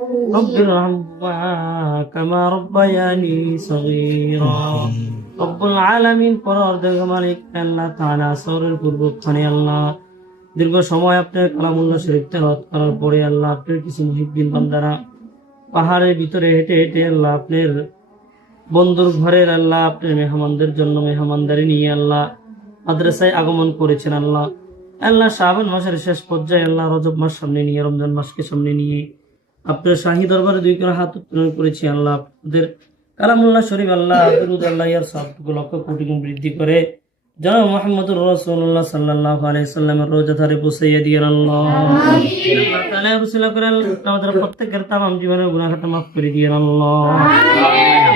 رب ارحمهما كما ربياني صغيرا রব্বুল আলামিন পরওয়ারদিগার মালিক আল্লাহ তাআলা আসরের পূর্বক্ষণে আল্লাহ দীর্ঘ সময় আপনার কালামুল্লাহ শরীফ তেলাওয়াত করার পরে আল্লাহ আপনার কিছু মুহিব্বিন বান্দারা পাহাড়ের ভিতরে হেঁটে হেঁটে আল্লাহ আপনার বন্ধুর ঘরের আল্লাহ আপনার মেহমানদের জন্য মেহমানদারি নিয়ে আল্লাহ মাদ্রাসায় আগমন করেছেন। আল্লাহ আল্লাহ শাবান মাসের শেষ পর্যায়ে আল্লাহ রজব মাস সামনে নিয়ে রমজান মাসকে সামনে নিয়ে আপনার শাহী দরবারে দুই করে হাত উত্তোলন করেছি। আল্লাহ আপনাদের কালামুল্লাহ শরীফ আল্লাহ দুরূদ আল্লাহ ইয়ার সবটুকু লক্ষ কোটি গুণ বৃদ্ধি করে জনাব মুহাম্মদুর রাসূলুল্লাহ সাল্লাল্লাহু আলাইহি সাল্লামের রওজা ধারে পৌঁছাইয়া দিয়েন। আল্লাহ আল্লাহ তাআলা রসুল করে আমাদের প্রত্যেকের তামাম জীবনের গুনাহ খাতা মাফ করে দিয়েন। আল্লাহ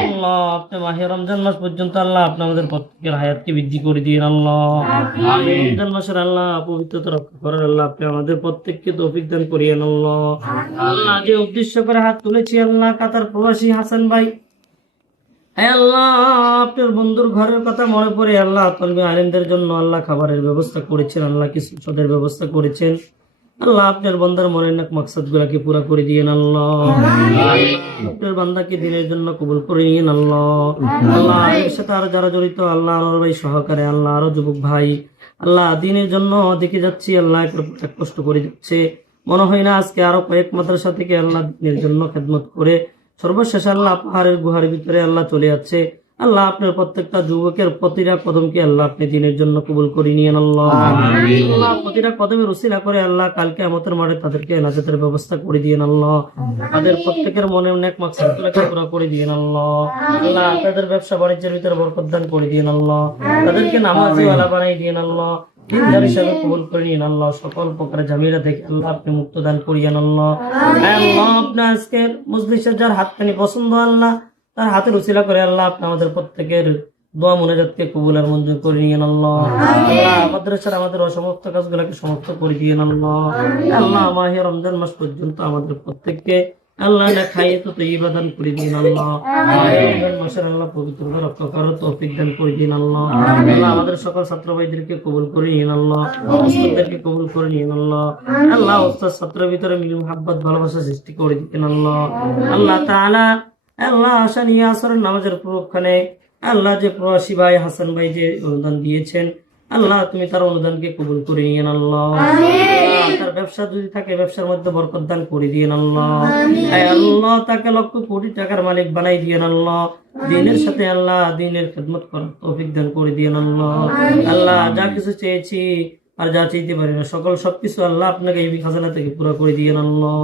আল্লাহ আপনি মাহে রমজান মাস পর্যন্ত আল্লাহ আপনি আমাদের প্রত্যেকের হায়াতকে বৃদ্ধি করে দিয়েন। আল্লাহ রমজান মাসের আল্লাহ পবিত্রতা রক্ষা করার আল্লাহ আপনি আমাদের প্রত্যেককে তৌফিক দান করিয়েন। আল্লাহ আল্লাহ যে উদ্দেশ্য করে হাত তুলেছি আল্লাহ কাতার প্রবাসী হাসান ভাই, হে আল্লাহ আপনার বন্ধুর ঘরের কথা মনে পড়ে আল্লাহ তলবে আলেমদের জন্য আল্লাহ খাবারের ব্যবস্থা করেছেন, আল্লাহ কিছু সদের ব্যবস্থা করেছেন। আল্লাহ আপনার বান্দার মনের নাক মাকসাদ গুলাকে পুরা করে দিয়েন। আল্লাহ আপনার বান্দাকে দিনের জন্য কবুল করে নিয়েন। আল্লাহ আল্লাহ এর সাথে আরো যারা জড়িত আল্লাহ আনোয়ার ভাই সহকারে আল্লাহ আরো যুবক ভাই আল্লাহ দিনের জন্য দেখে যাচ্ছি আল্লাহ এক কষ্ট করে যাচ্ছে, মনে হয় না আজকে আরো কয়েক মাদ্রাসা থেকে আল্লাহ দিনের জন্য খেদমত করে সর্বশেষ আল্লাহ পাহাড়ের গুহার ভিতরে আল্লাহ চলে যাচ্ছে। আল্লাহ আপনার প্রত্যেকটা যুবকের প্রতিটা কদমকে আল্লাহ আপনি দিনের জন্য কবুল করে নিয়েন। আল্লাহ আল্লাহ প্রতিটা কদমের উসিলা করে আল্লাহ কালকে আমাদের মাঠে তাদেরকে নাজাতের ব্যবস্থা করে দিয়েন। আল্লাহ তাদের প্রত্যেকের মনে অনেক মাকসাদগুলোকে পুরো করে দিয়েন। আল্লাহ আল্লাহ তাদের ব্যবসা বাণিজ্যের ভিতরে বরকত দান করে দিয়েন। আল্লাহ তাদেরকে নামাজি ওয়ালা বানাই দিয়েন। আল্লাহ দিনদার হিসাবে কবুল করে নিন। আল্লাহ সকল প্রকার ঝামেলা থেকে আল্লাহ আপনি মুক্ত দান করিয়েন। আল্লাহ আল্লাহ আপনি আজকের মজলিসের যার হাতখানি পছন্দ আল্লাহ তার হাতের উসিলা করে আল্লাহ আপনি আমাদের প্রত্যেকের দোয়া মুনাজাতকে কবুল আর মঞ্জুর করে নিয়েন। আল্লাহ আল্লাহ মাদ্রাসার আমাদের অসমাপ্ত কাজগুলোকে সমাপ্ত করে দিয়েন। আল্লাহ আল্লাহ মাহে রমজান মাস পর্যন্ত আমাদের প্রত্যেককে আল্লাহ না খাইয়ে তো তৈবা দান করে দিন। আল্লাহ রমজান মাসের আল্লাহ পবিত্রতা রক্ষা করার তৌফিক দান করে দিন। আল্লাহ আল্লাহ আমাদের সকল ছাত্র ভাইদেরকে কবুল করে নিন। আল্লাহ উস্তাদদেরকে কবুল করে নিন। আল্লাহ আল্লাহ উস্তাদ ছাত্রের ভিতরে মিল মুহাব্বত ভালোবাসা সৃষ্টি করে দিতেন। আল্লাহ আল্লাহ তাআলা আল্লাহ আশা নিয়ে আসরের নামাজের পূর্বক্ষণে আল্লাহ যে প্রবাসী ভাই হাসান ভাই যে অনুদান দিয়েছেন আল্লাহ তুমি তার অনুদানকে কবুল করে নিয়েন। আল্লাহ তার ব্যবসা যদি থাকে ব্যবসার মধ্যে বরকত দান করে দিয়েন। আল্লাহ আল্লাহ তাকে লক্ষ কোটি টাকার মালিক বানাই দিয়েন। আল্লাহ দিনের সাথে আল্লাহ দিনের খেদমত করার তৌফিক দান করে দিয়েন। আল্লাহ আল্লাহ যা কিছু চেয়েছি আর যা চাইতে পারি না সকল সবকিছু আল্লাহ আপনাকে এই খাজানা থেকে পুরো করে দিয়েন। আল্লাহ